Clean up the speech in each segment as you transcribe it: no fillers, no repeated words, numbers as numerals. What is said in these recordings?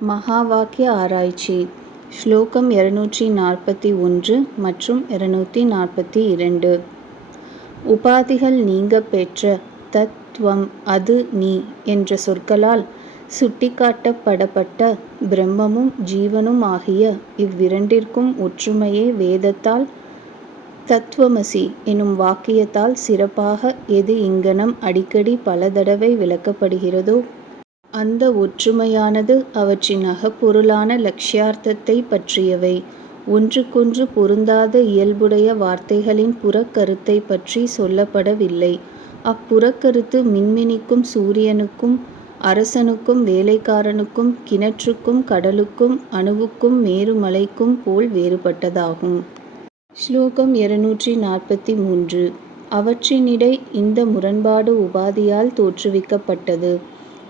மகா வாக்கிய ஆராய்ச்சி ஸ்லோகம் 241 மற்றும் 242. உபாதிகள் நீங்கப் பெற்ற தத்துவம் அது நீ என்ற சொற்களால் சுட்டிக்காட்டப்படப்பட்ட பிரம்மமும் ஜீவனும் ஆகிய இவ்விரண்டிற்கும் ஒற்றுமையே வேதத்தால் தத்துவமசி எனும் வாக்கியத்தால் சிறப்பாக எது இங்ஙனம் அடிக்கடி பல தடவை விளக்கப்படுகிறதோ அந்த ஒற்றுமையானது அவற்றின் அகப்பொருளான லக்ஷ்யார்த்தத்தைப் பற்றியவை. ஒன்றுக்கொன்று பொருந்தாத இயல்புடைய வார்த்தைகளின் புறக்கருத்தைப் பற்றி சொல்லப்படவில்லை. அப்புறக்கருத்து மின்மினிக்கும் சூரியனுக்கும் அரசனுக்கும் வேலைக்காரனுக்கும் கிணற்றுக்கும் கடலுக்கும் அணுவுக்கும் மேருமலைக்கும் போல் வேறுபட்டதாகும். ஸ்லோகம் 243. அவற்றினிடை இந்த முரண்பாடு உபாதியால் தோற்றுவிக்கப்பட்டது,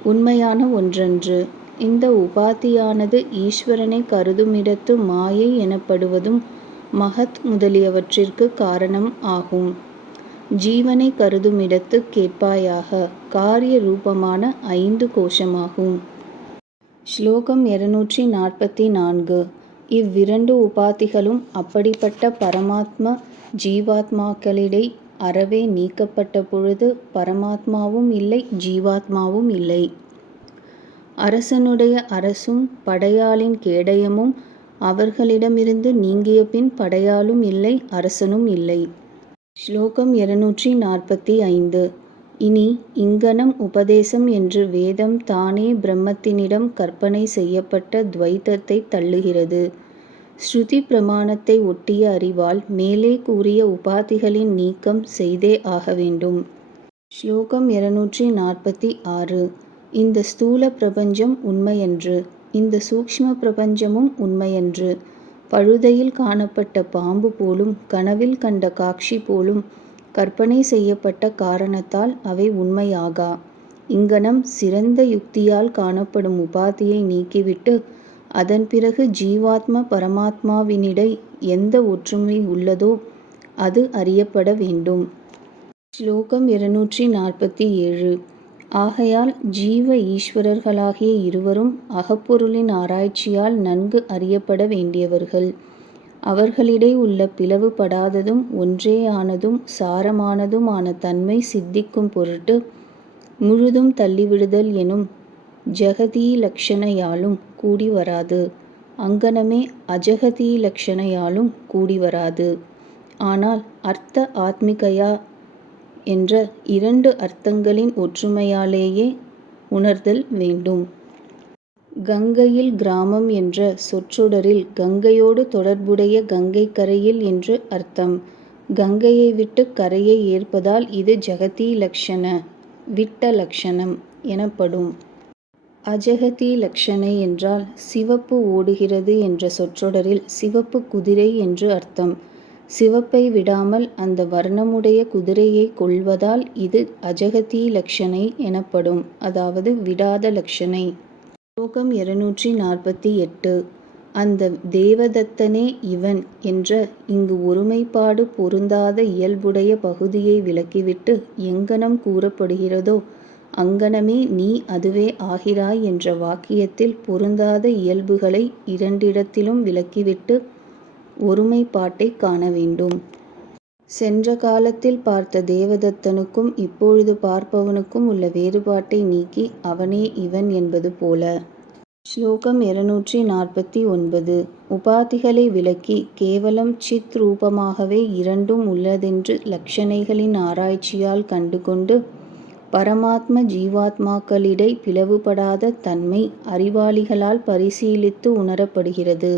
உண்மையான ஒன்றன்று. இந்த உபாதியானது ஈஸ்வரனை கருதுமிடத்து மாயை எனப்படுவதும் மகத் முதலியவற்றிற்கு காரணம் ஆகும். ஜீவனை கருதுமிடத்து கேட்பாயாக காரிய ரூபமான 5 கோஷமாகும். ஸ்லோகம் 244. இவ்விரண்டு உபாதிகளும் அப்படிப்பட்ட பரமாத்ம ஜீவாத்மாக்களிடை அறவே நீக்கப்பட்ட பொழுது பரமாத்மாவும் இல்லை ஜீவாத்மாவும் இல்லை. அரசனுடைய அரசும் படையாளின் கேடயமும் அவர்களிடமிருந்து நீங்கியபின் படையாளும் இல்லை அரசனும் இல்லை. ஸ்லோகம் 245. இனி இங்ஙனம் உபதேசம் என்று வேதம் தானே பிரம்மத்தினிடம் கற்பனை செய்யப்பட்ட துவைதத்தை தள்ளுகிறது. ஸ்ருதி பிரமாணத்தை ஒட்டிய அறிவால் மேலே கூறிய உபாதிகளின் நீக்கம் செய்தே ஆக வேண்டும். ஸ்லோகம் 246. இந்த ஸ்தூல பிரபஞ்சம் உண்மையன்று, இந்த சூக்ஷ்ம பிரபஞ்சமும் உண்மையன்று. பழுதையில் காணப்பட்ட பாம்பு போலும் கனவில் கண்ட காட்சி போலும் கற்பனை செய்யப்பட்ட காரணத்தால் அவை உண்மையாகா. இங்ஙனம் சிறந்த யுக்தியால் காணப்படும் உபாதியை நீக்கிவிட்டு அதன் பிறகு ஜீவாத்ம பரமாத்மாவினிடை எந்த ஒற்றுமை உள்ளதோ அது அறியப்பட வேண்டும். ஸ்லோகம் 247. ஆகையால் ஜீவ ஈஸ்வரர்களாகிய இருவரும் அகப்பொருளின் ஆராய்ச்சியால் நன்கு அறியப்பட வேண்டியவர்கள். அவர்களிடை உள்ள பிளவுபடாததும் ஒன்றேயானதும் சாரமானதுமான தன்மை சித்திக்கும் பொருட்டு முழுதும் தள்ளிவிடுதல் எனும் ஜகதீலக்ஷணையாலும் கூடி வராது. அங்ஙனமே அஜகதீலக்ஷணையாலும் கூடி வராது. ஆனால் அர்த்த ஆத்மிகயா என்ற 2 அர்த்தங்களின் ஒற்றுமையாலேயே உணர்தல் வேண்டும். கங்கையில் கிராமம் என்ற சொற்றொடரில் கங்கையோடு தொடர்புடைய கங்கை கரையில் என்று அர்த்தம். கங்கையை விட்டு கரையை ஏற்பதால் இது ஜகதீலக்ஷண விட்டலக்ஷணம் எனப்படும். அஜகதீலக்ஷணை என்றால் சிவப்பு ஓடுகிறது என்ற சொற்றொடரில் சிவப்பு குதிரை என்று அர்த்தம். சிவப்பை விடாமல் அந்த வர்ணமுடைய குதிரையை கொள்வதால் இது அஜகதீலக்ஷணை எனப்படும், அதாவது விடாத லக்ஷணை. ஸ்லோகம் 248. அந்த தேவதத்தனே இவன் என்ற இங்கு ஒருமைப்பாடு பொருந்தாத இயல்புடைய பகுதியை விலக்கிவிட்டு எங்ஙனம் கூறப்படுகிறதோ அங்ஙனமே நீ அதுவே ஆகிறாய் என்ற வாக்கியத்தில் பொருந்தாத இயல்புகளை இரண்டிடத்திலும் விலக்கிவிட்டு ஒருமைப்பாட்டைக் காண வேண்டும். சென்ற காலத்தில் பார்த்த தேவதத்தனுக்கும் இப்பொழுது பார்ப்பவனுக்கும் உள்ள வேறுபாட்டை நீக்கி அவனே இவன் என்பது போல. ஸ்லோகம் 249. உபாதிகளை விலக்கி கேவலம் சித் ரூபமாகவே இரண்டும் உள்ளதென்று லக்ஷணைகளின் ஆராய்ச்சியால் கண்டுகொண்டு பரமாத்ம ஜீவாத்மாக்களிடை பிளவுபடாத தன்மை அறிவாளிகளால் பரிசீலித்து உணரப்படுகிறது.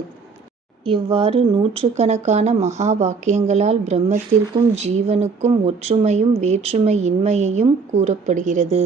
இவ்வாறு நூற்றுக்கணக்கான மகா வாக்கியங்களால் பிரம்மத்திற்கும் ஜீவனுக்கும் ஒற்றுமையும் வேற்றுமையின்மையையும் கூறப்படுகிறது.